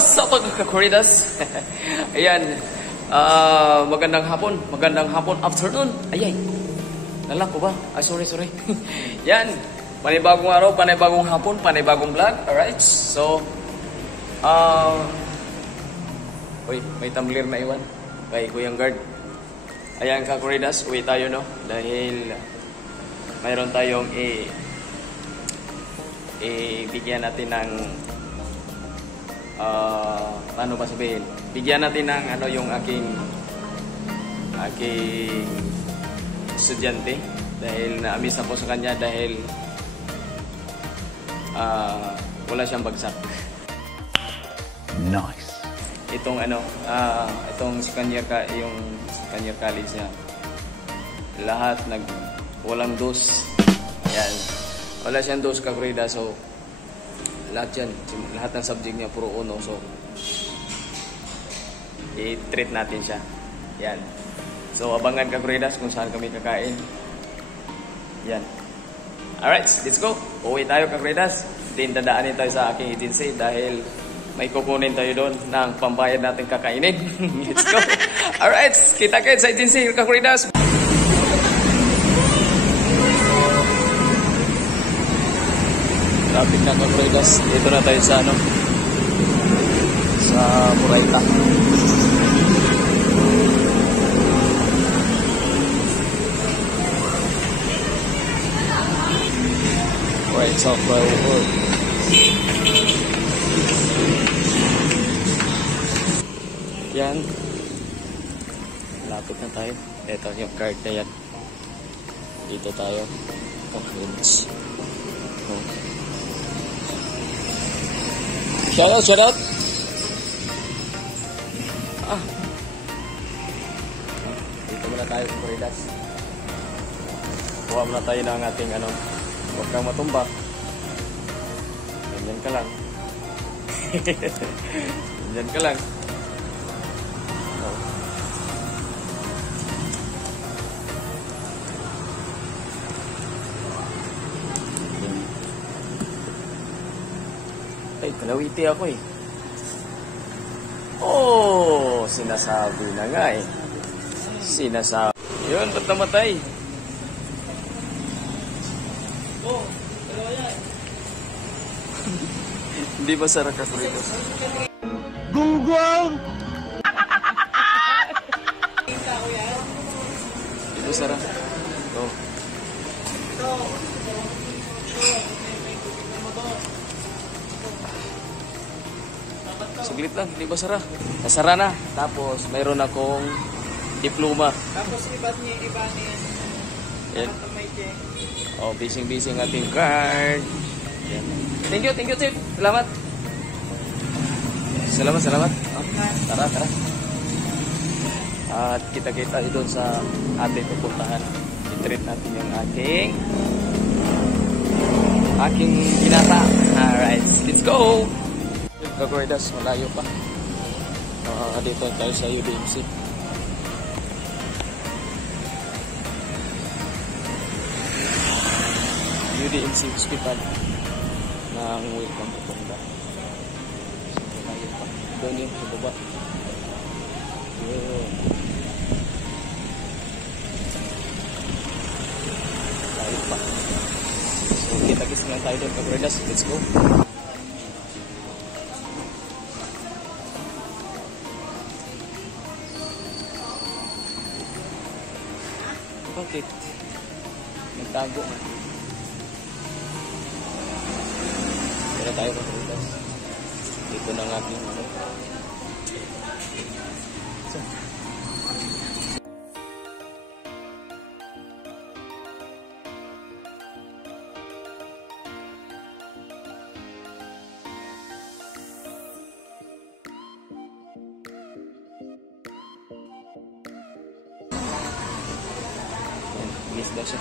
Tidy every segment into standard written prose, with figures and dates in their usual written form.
what's up mga kakuridas? Ayan, magandang hapon, afternoon. Ayay, nalak ko ba? Sorry. Yan, panibagong araw, panibagong hapon, panibagong vlog. Alright, so, uy, may tumbler na iwan kay Kuyang Guard. Ayan kakuridas, uwi tayo no, dahil mayroon tayong bigyan natin ng paano ba sabihin? Bigyan natin ng ano yung aking estudyante dahil na-amiss na po sa kanya dahil wala siyang bagsak. Nice. Itong itong second year college niya. Lahat walang dos. Ayan. Wala siyang dos kagreda, so lahat ng subject niya puro uno, so i-treat natin siya. Yan. So abangan kagreda kung saan kami kakain. Yan. Alright, let's go. Uwi tayo kagreda. Din dadaanin tayo sa aking agency dahil may kukunin tayo doon ng pambayad natin kakainin. Let's go. Alright, kita-kits sa agency kagreda. Traffic na kakuridas. Dito na tayo sa sa Murayta. Right, South Road. Yan. Lapit na tayo. Ito yung card na yan. Dito tayo. Conference. Shout out. Dito muna tayo sa Kuridas. Kuha muna tayo ng ating huwag kang matumba. Ganyan ka lang. Ganyan ka lang. Ay, kalawiti ako eh. Oh, sinasabi na nga eh. Sinasabi. Yun, ba't namatay? Oh, dalawa yan. Hindi ba sarap ka kurito? Gunggong! Hindi ba sarap? Oh. Saglit lang, di ba sara? Nasara na. Tapos, mayroon akong diploma. Tapos, iba niya. Yan. Oh, busy ating card. Yan. Thank you, Chief. Salamat. Salamat. Oh, tara. At kita-kita doon sa ating pupuntahan. I-treat natin yung aking binata. Alright, let's go! Kagordas, malayo pa. Dito tayo sa UDMC. UDMC Hospital ng Welcome Pupunta. Malayo pa. Doon yun, sa baba. Yun. Malayo pa. So, kita-kits nga tayo doon, Kagordas. Let's go. Bakit? Nagtago man. Pero tayo pa sa dito na nga ating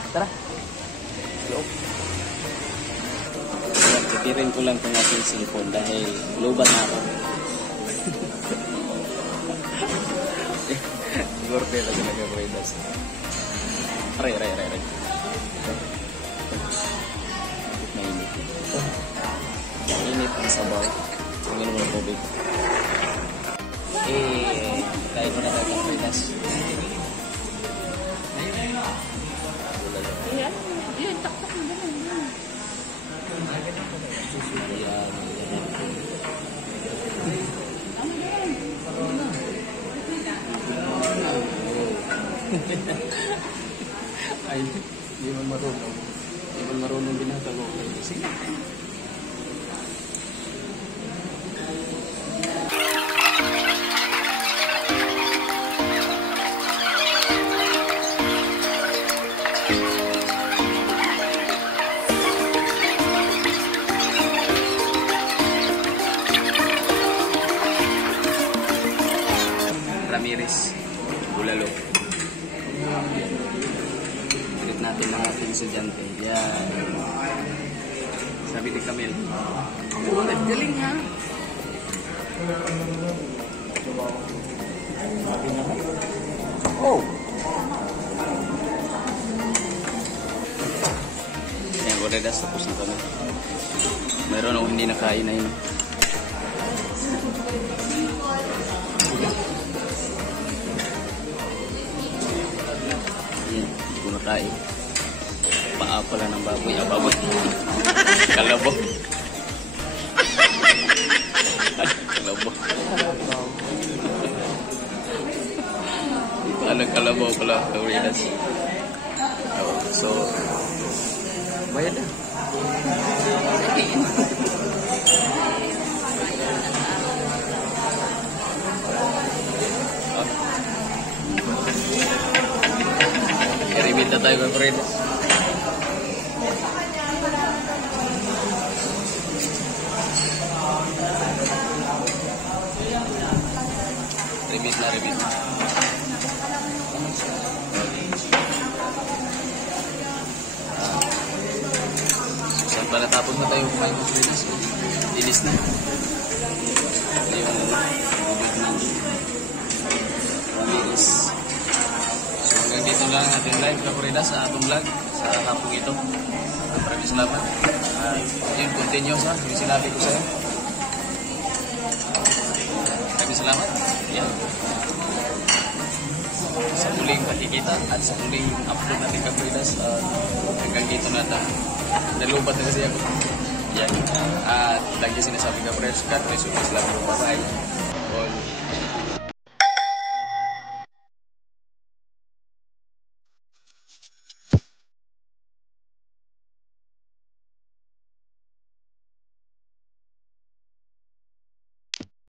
tara. Hello. Tipirin ko lang itong ating cellphone dahil lobat na ako. Gorde lagi nag-bredas. Aray. Mainit ang sabaw. Uminom ng tubig. Kain mo na tayo ng Fridas. Yan, taktak mo din. Ay, di man marunong. Di man marunong binatago. Sige. Ramirez, Bulalo. Ulit natin mga ating estudyante. Yan. Sabi ni Camille. Galing ha. Oh! Yan, Corredas, tapos na kami. Mayroon akong hindi nakain na yun. Yan, hindi ko nakain. Paa pala ng baboy. Ah, baboy. Kalabo. Kalabo. Kalabaw pala. Corredas. So, bayad na. Remit na tayo kay Corredas. Remit na, remit na. Saan pa natapos na tayo kumain ng Corredas? Dilis na. Yung bubig ng Ramirez. So hanggang dito lang ating live ka Corredas sa atong vlog sa hapong ito. Maraming salamat. Yun, continuous ha. Yung sinabi ko sa'yo. Maraming salamat. Yan. Sa muling nakikita at sa muling upload natin ka Corredas. Hanggang dito na ito. Nalubat na kasi ako. Yan. At lagi sinasabi ka Corredas. God bless you. Bye-bye.